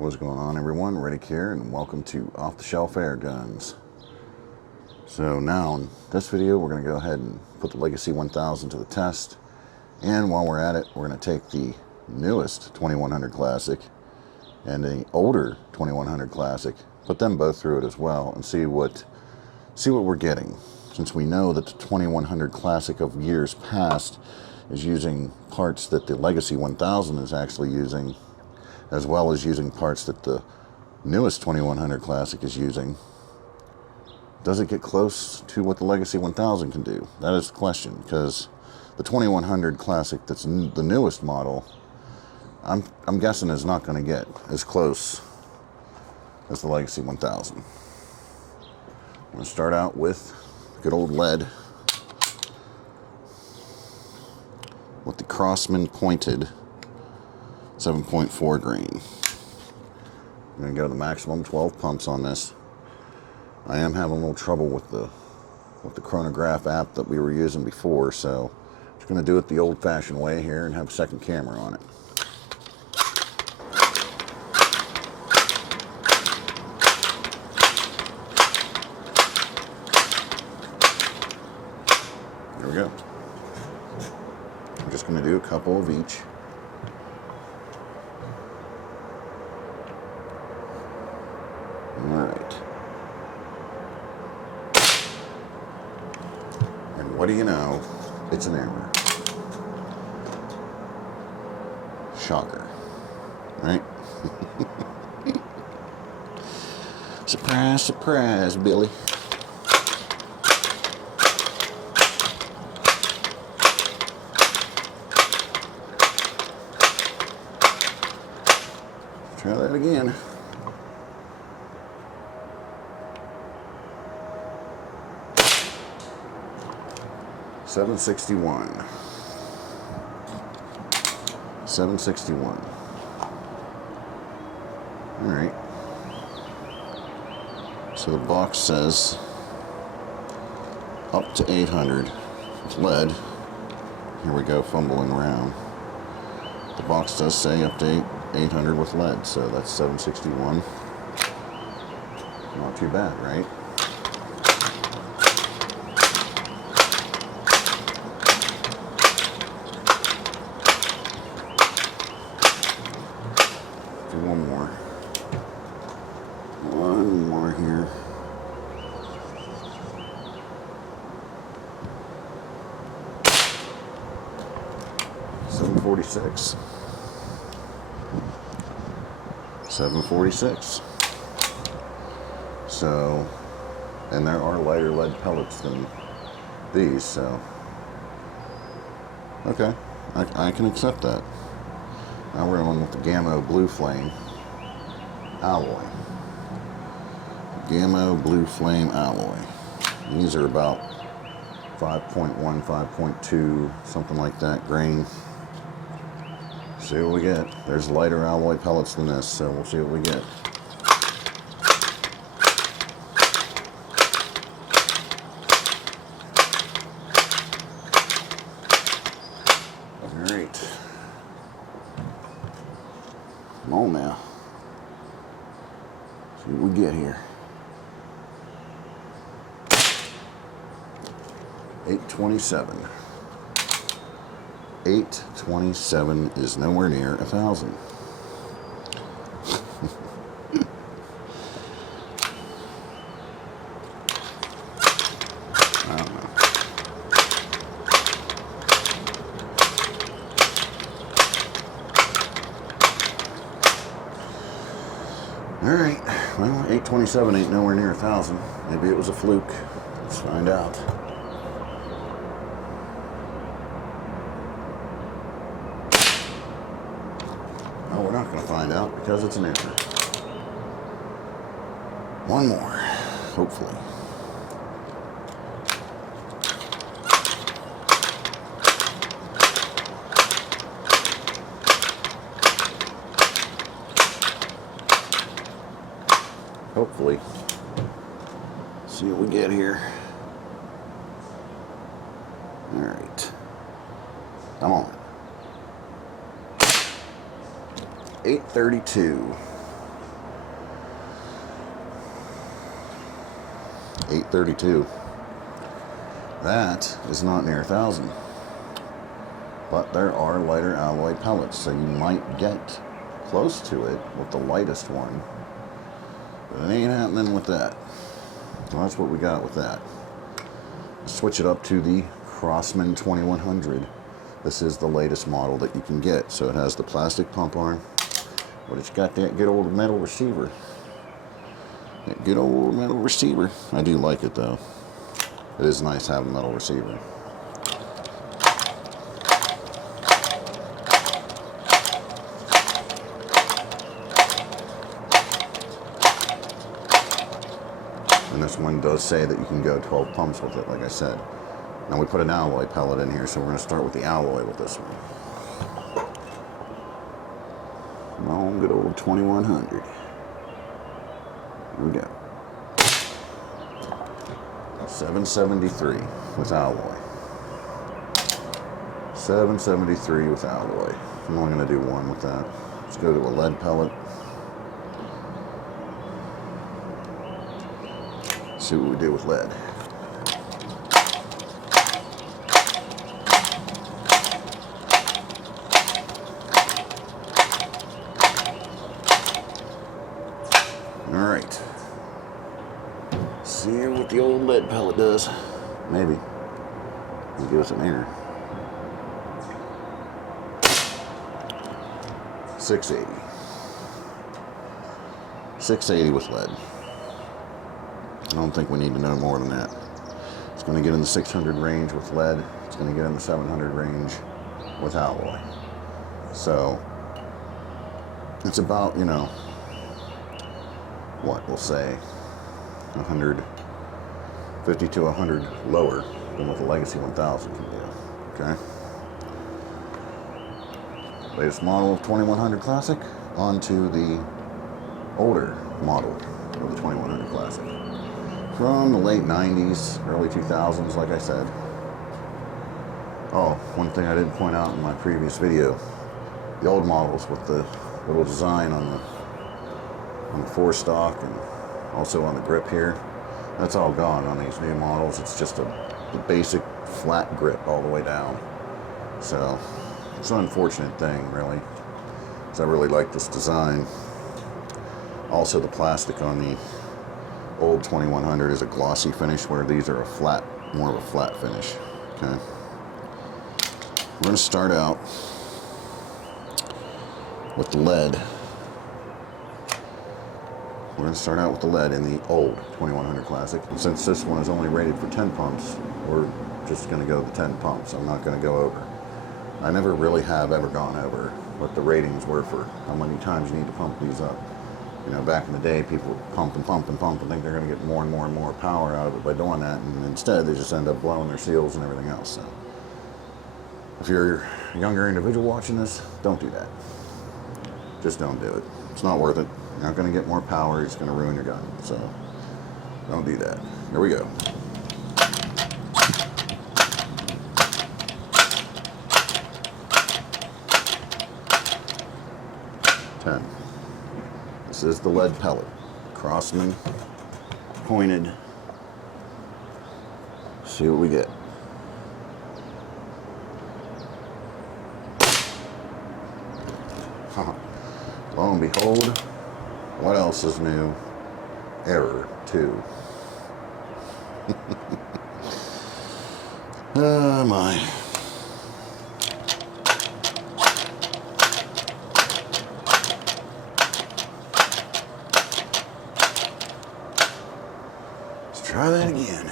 What's going on, everyone? Riddict here, and welcome to Off the Shelf Airguns. So now in this video we're going to go ahead and put the Legacy 1000 to the test, and while we're at it we're going to take the newest 2100 Classic and the older 2100 Classic, put them both through it as well, and see what we're getting, since we know that the 2100 Classic of years past is using parts that the Legacy 1000 is actually using, as well as using parts that the newest 2100 Classic is using. Does it get close to what the Legacy 1000 can do? That is the question, because the 2100 Classic, that's the newest model, I'm guessing is not going to get as close as the Legacy 1000. I'm going to start out with good old lead with the Crosman pointed 7.4 grain. I'm going to go to the maximum 12 pumps on this. I am having a little trouble with the chronograph app that we were using before, so I'm just going to do it the old-fashioned way here and have a second camera on it. There we go. I'm just going to do a couple of each. Alright. And what do you know? It's an error. Shocker. Right? Surprise, surprise, Billy. Try that again. $761. All right. So the box says up to 800 with lead. Here we go, fumbling around. The box does say up to 800 with lead, so that's 761. Not too bad, right? Do one more here. $746. $746. So, and there are lighter lead pellets than these, so okay, I can accept that. Now we're on with the Gamma Blue Flame alloy. Gamma Blue Flame alloy. These are about 5.1, 5.2, something like that grain. See what we get. There's lighter alloy pellets than this, so we'll see what we get. Alright. Come on now. See what we get here. 827. 827 is nowhere near 1,000. I don't know. Alright, well, 827 ain't nowhere near 1,000. Maybe it was a fluke. Let's find out. Oh, we're not going to find out because it's an error. One more, hopefully. Hopefully. See what we get here. All right. Come on. 832. 832. That is not near 1,000. But there are lighter alloy pellets, so you might get close to it with the lightest one. But it ain't happening with that. Well, that's what we got with that. Switch it up to the Crosman 2100. This is the latest model that you can get. So it has the plastic pump arm, but it's got that good old metal receiver. That good old metal receiver. I do like it though. It is nice having a metal receiver. And this one does say that you can go 12 pumps with it, like I said. Now we put an alloy pellet in here, so we're going to start with the alloy with this one. Long good old 2100. Here we go. 773 with alloy. 773 with alloy. I'm only going to do one with that. Let's go to a lead pellet. See what we do with lead. All right. See what the old lead pellet does. Maybe. It'll give us an error. 680. 680 with lead. I don't think we need to know more than that. It's going to get in the 600 range with lead. It's going to get in the 700 range with alloy. So it's about, you know, what we'll say 150 to 100 lower than what the Legacy 1000 can do. Okay. Latest model of 2100 Classic onto the older model of the 2100 Classic. From the late 90s, early 2000s, like I said. Oh, one thing I didn't point out in my previous video. The old models with the little design on the forestock and also on the grip here. That's all gone on these new models. It's just the basic flat grip all the way down. So, it's an unfortunate thing, really. Because I really like this design. Also, the plastic on the old 2100 is a glossy finish, where these are a flat, more of a flat finish. Okay. We're going to start out with the lead. We're going to start out with the lead in the old 2100 Classic. And since this one is only rated for 10 pumps, we're just going to go the 10 pumps. I'm not going to go over. I never really have ever gone over what the ratings were for how many times you need to pump these up. You know, back in the day, people would pump and pump and pump and think they're going to get more and more and more power out of it by doing that, and instead they just end up blowing their seals and everything else. So, if you're a younger individual watching this, don't do that. Just don't do it. It's not worth it. You're not going to get more power. It's going to ruin your gun. So, don't do that. Here we go. This is the lead pellet. Crosman, pointed. See what we get. Lo and behold, what else is new? Error 2. Oh my. Try that again.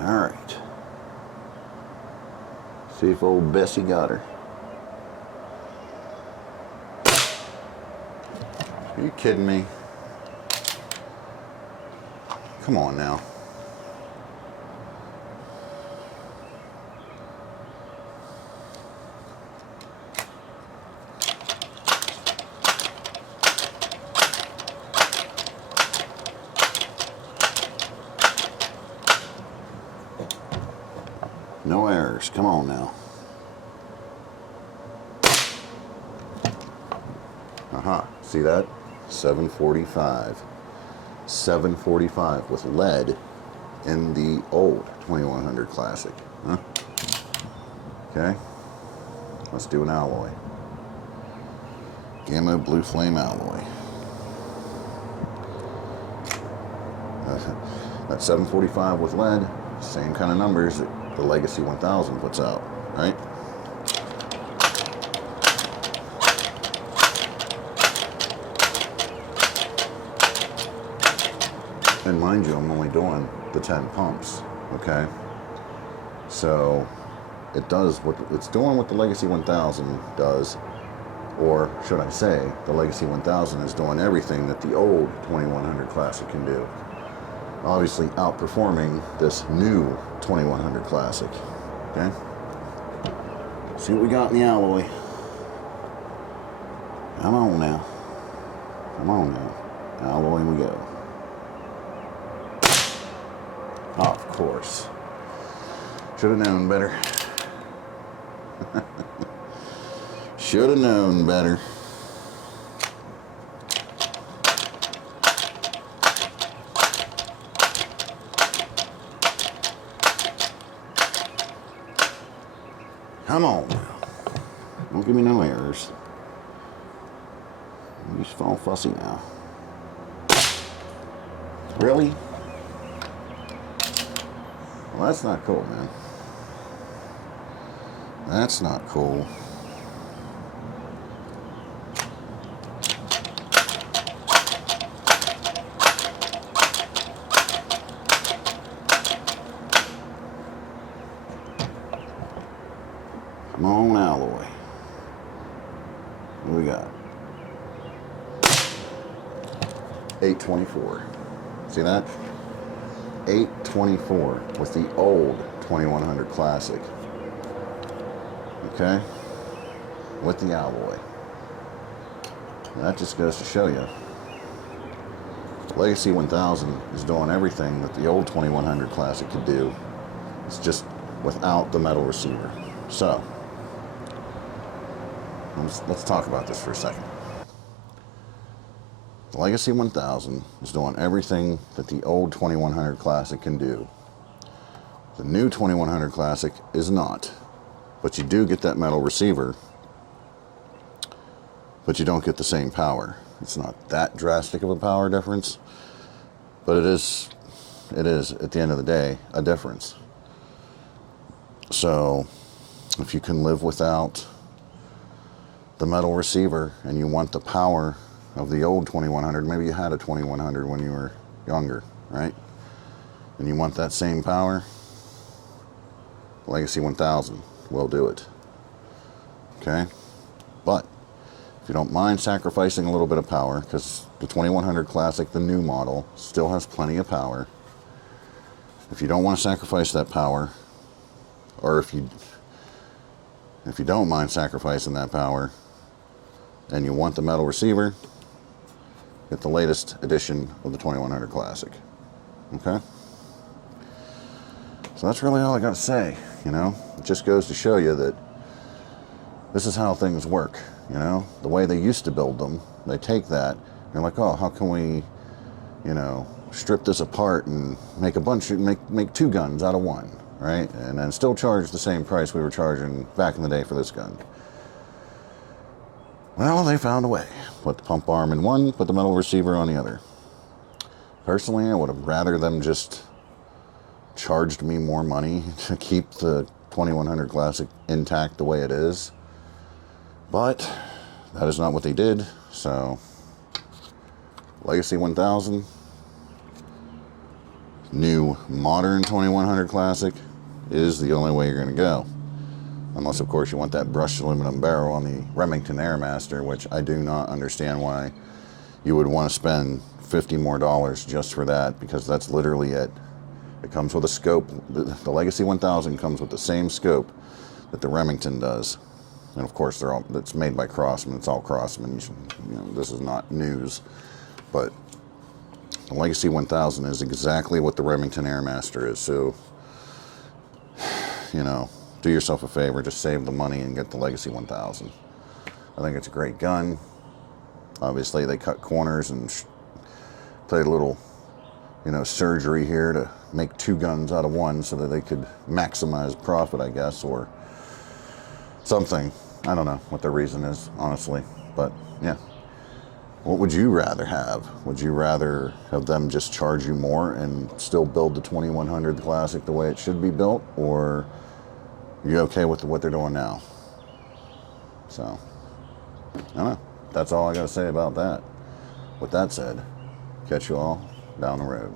All right. See if old Bessie got her. Are you kidding me? Come on now. No errors. Come on now. Aha. See that? 745. $745 with lead in the old 2100 Classic. Huh? Okay, let's do an alloy. Gamma Blue Flame alloy. That 745 with lead, same kind of numbers that the Legacy 1000 puts out, right? And mind you, I'm only doing the 10 pumps, okay? So it does what it's doing what the Legacy 1000 does, or should I say, the Legacy 1000 is doing everything that the old 2100 Classic can do. Obviously outperforming this new 2100 Classic, okay? See what we got in the alloy. Come on now. Come on now. Alloy we go. Oh, of course. Should have known better. Should have known better. Come on now. Don't give me no errors. You just fall fussy now. Really? Well, that's not cool, man. That's not cool. Come on, alloy. What do we got? 824. See that? 824 with the old 2100 Classic. Okay? With the alloy. That just goes to show you. Legacy 1000 is doing everything that the old 2100 Classic could do. It's just without the metal receiver. So, let's talk about this for a second. The Legacy 1000 is doing everything that the old 2100 Classic can do. The new 2100 Classic is not. But you do get that metal receiver, but you don't get the same power. It's not that drastic of a power difference, but it is, at the end of the day, a difference. So, if you can live without the metal receiver and you want the power of the old 2100, maybe you had a 2100 when you were younger, right? And you want that same power, Legacy 1000 will do it. Okay? But if you don't mind sacrificing a little bit of power, because the 2100 Classic, the new model, still has plenty of power. If you don't want to sacrifice that power, or if you don't mind sacrificing that power and you want the metal receiver, get the latest edition of the 2100 Classic. Okay? So that's really all I got to say, you know? It just goes to show you that this is how things work, you know? The way they used to build them, they take that, and they're like, oh, how can we, you know, strip this apart and make a bunch of, make two guns out of one, right? And then still charge the same price we were charging back in the day for this gun. Well, they found a way. Put the pump arm in one, put the metal receiver on the other. Personally, I would have rather them just charged me more money to keep the 2100 Classic intact the way it is. But that is not what they did. So, Legacy 1000, new modern 2100 Classic is the only way you're going to go. Unless, of course, you want that brushed aluminum barrel on the Remington Airmaster, which I do not understand why you would want to spend $50 more just for that, because that's literally it. It comes with a scope. The Legacy 1000 comes with the same scope that the Remington does. And of course, it's made by Crosman. It's all Crosman. You know, this is not news. But the Legacy 1000 is exactly what the Remington Airmaster is. So, you know, do yourself a favor, just save the money and get the Legacy 1000. I think it's a great gun. Obviously, they cut corners and played a little you know, surgery here to make 2 guns out of 1 so that they could maximize profit, I guess, or something. I don't know what the reason is, honestly, but yeah. What would you rather have? Would you rather have them just charge you more and still build the 2100 Classic the way it should be built, or are you okay with what they're doing now? So, I don't know. That's all I got to say about that. With that said, catch you all down the road.